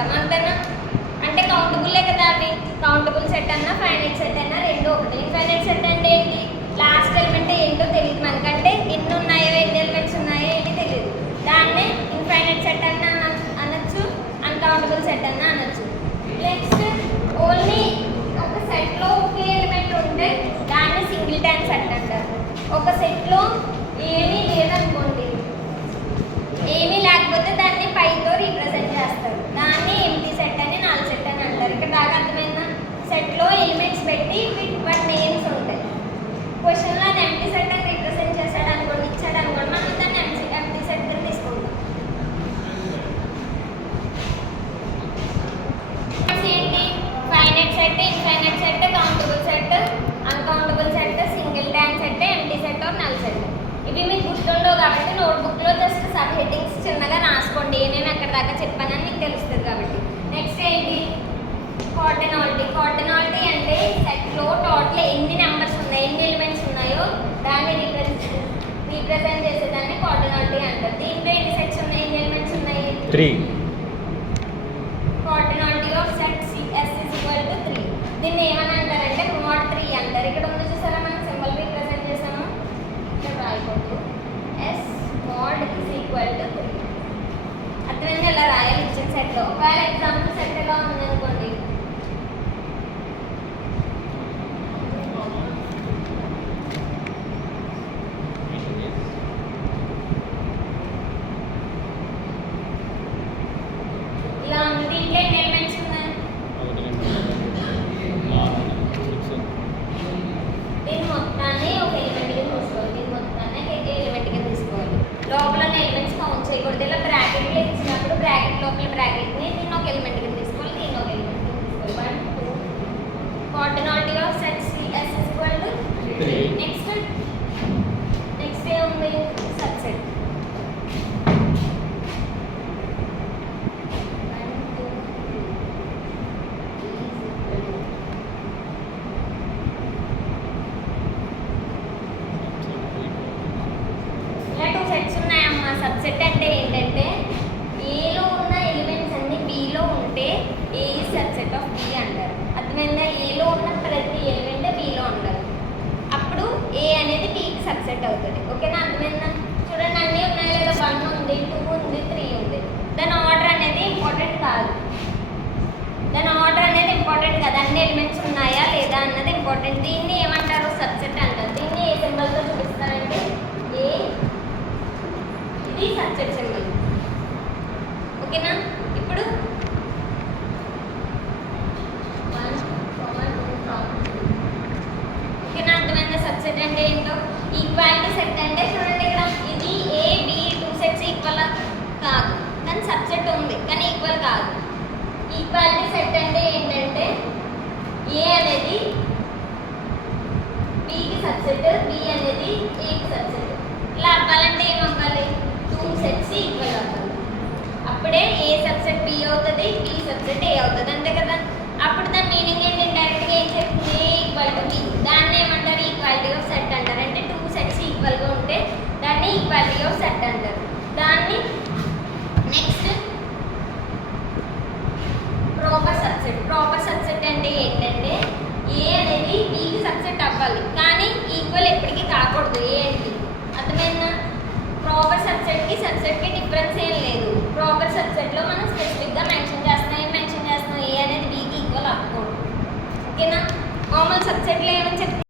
అంటాం, అంతేనా? అంటే కౌంటబుల్లే కదా అవి. కౌంటబుల్ సెట్ అన్నా ఫైనైట్ సెట్ అన్నా రెండు ఒకటి. ఇన్ఫైనైట్ సెట్ అంటే ఏంటి? లాస్ట్ ఎలిమెంట్ ఏంటో తెలియదు మనకంటే, ఎన్ని ఉన్నాయో ఎన్ని ఎలిమెంట్స్ ఉన్నాయో ఏంటి తెలియదు. దాన్నే ఇన్ఫైనైట్ సెట్ అన్నా అనొచ్చు, అన్కౌంటబుల్ సెట్ అన్నా అనొచ్చు. నెక్స్ట్ ఓన్లీ ఒక సెట్లో ఒకే ఎలిమెంట్ ఉంటే దాన్ని సింగిల్టన్ సెట్ అంటారు. ఒక సెట్లో ఏమీ లేదనుకోండి, ఏమీ లేకపోతే దాన్ని పైతో రీప్రజెంట్ చేస్తారు, దాన్ని ఎంటీ సెట్ అని నల్ సెట్ అని అంటారు. ఇక్కడ దాకా అర్థమైందా? సెట్లో ఎలిమెంట్స్ పెట్టి వాటి నేమ్స్ ఉంటాయి. క్వశ్చన్లో అది ఎంటీ సెట్ అని రీప్రజెంట్ చేశాడు అనుకోండి, ఇచ్చాడు అనుకోండి, మనం దాన్ని ఎంటీ సెట్ కింద తీసుకుంటాం. ఏంటి? Finite set, infinite set, countable set, uncountable set, singleton set, empty set or null set. ఇవి మీకు గుర్తుండవు కాబట్టి నోట్బుక్లో జస్ట్ సబ్ హెడ్డింగ్స్ చిన్నగా రాసుకోండి, ఏమేమి ఎక్కడ దాకా చెప్పానని మీకు తెలుస్తుంది కాబట్టి. నెక్స్ట్ ఏంటి? కార్డినాలిటీ. కార్డినాలిటీ అంటే సెట్లో టోటల్ ఎన్ని నెంబర్స్ ఉన్నాయి, ఎన్ని ఎలిమెంట్స్ ఉన్నాయో దాన్ని రీప్రజెంట్ చేసేదాన్ని కార్డినాలిటీ అంటారు. దీంట్లో ఎన్ని సెట్స్ ఉన్నాయి, ఎన్ని ఎలిమెంట్స్ ఉన్నాయి? 3. Cardinality of set S is equal to 3. దీన్ని ఏమని అంటారంటే mod 3 అంటారు. ఇక్కడ ఉంది చూసారా, మనం సింబల్ రీప్రజెంట్ చేసాము, ఇక్కడ రాయకూడదు. S mod is equal to 3. అర్థమైంది? ఇలా రాయాలి ఇచ్చిన సెట్లో. ఒకవేళ ఎగ్జాంపుల్ సెట్ ఎలా ఉంది అనుకోండి, ఇలా ఉంది. దీంట్లో ఎన్ని ఎలిమెంట్స్ ఉన్నాయి? దీని మొత్తాన్ని ఒక ఎలిమెంట్ కింద తీసుకోవాలి, దీని మొత్తాన్ని ఎలిమెంట్ కింద తీసుకోవాలి. లోపల ఎలిమెంట్స్ కౌంట్ చేయకూడదు. ఇలా బ్రాకెట్లో ఇచ్చినప్పుడు బ్రాకెట్ లోపల బ్రాకెట్ని దీన్ని ఒక ఎలిమెంట్ కింద తీసుకోవాలి, దీన్ని ఒక ఎలిమెంట్ కింద తీసుకోవాలి. 1 2. Cardinality of set S is equal to 3. Next ఏముంది? సబ్సెట్. 1 2 ఇలా 2 సెట్స్ ఉన్నాయమ్మా. సబ్సెట్ అంటే ఏంటంటే ఏలో ఉన్న ఎలిమెంట్స్ అన్ని బిలో ఉంటే ఏ సబ్సెట్ ఆఫ్ బి అంటారు. అర్థమైందా? ఏలో ఉన్న ప్రతి ఎలిమెంట్ బిలో ఉండాలి, అప్పుడు ఏ అనేది బికి సబ్సెట్ అవుతుంది. ఓకేనా? అర్థమైందా? చూడండి, అన్నీ ఉన్నాయి లేదా? 1 ఉంది, 2 ఉంది, 3 ఉంది. దాని ఆర్డర్ అనేది ఇంపార్టెంట్ కాదు. దాని ఆర్డర్ అనేది ఇంపార్టెంట్ కాదు, అన్ని ఎలిమెంట్స్ ఉన్నాయా లేదా అన్నది ఇంపార్టెంట్. దీన్ని ఏమంటారు? సబ్సెట్ అంటారు. దీన్ని ఏ సింబల్తో చూపిస్తారంటే ఏ, ఇది సబ్సెట్ సింబల్. ఓకేనా? ఇప్పుడు 1 2 ఓకేనా? అర్థమైందా? సబ్సెట్ అంటే ఏంటో. ఈక్వాలిటీ సెట్ అంటే చూడండి, ఇక్కడ ఇది ఏ బి 2 సెట్స్ ఈక్వల్ కాదు, కానీ సబ్సెట్ ఉంది కానీ ఈక్వల్ కాదు. ఈక్వాలిటీ సెట్ అంటే ఏంటంటే ఏ అనేది బికి సబ్సెట్, బి అనేది ఏకి సబ్సెట్. ఇలా అవ్వాలంటే ఏమవ్వాలి? 2 సెట్స్ ఈక్వల్ అవ్వాలి, అప్పుడే ఏ సబ్సెట్ బి అవుతుంది, బి సబ్సెట్ ఏ అవుతుంది, అంతే కదా? అప్పుడు దాని మీనింగ్ ఏంటి? డైరెక్ట్గా ఏం చెప్తుంది? ఏ ఈక్వల్ టు బి. దాన్ని ఏమంటారు? ఈక్వాలిటీ ఆఫ్ సెట్ అంటారు. అంటే 2 సెట్స్ ఈక్వల్గా ఉంటే దాన్ని ఈక్వాలిటీ ఆఫ్ సెట్ అంటారు. దాన్ని next proper subset. Proper subset అంటే ఏంటంటే ఏ అనేది బికి సబ్సెట్ అవ్వాలి, కానీ ఈక్వల్ ఎప్పటికీ కాకూడదు ఏ అంటే. అర్థమైందా? ప్రాపర్ సబ్సెట్కి సబ్సెట్కి డిఫరెన్స్ ఏం లేదు. ప్రాపర్ సబ్సెట్లో మనం స్పెసిఫిక్గా మెన్షన్ చేస్తున్నాం, ఏం మెన్షన్ చేస్తున్నాం? ఏ అనేది బికి ఈక్వల్ అవ్వకూడదు. ఓకేనా? మామూలు సబ్సెట్లో ఏమని చెప్తాం?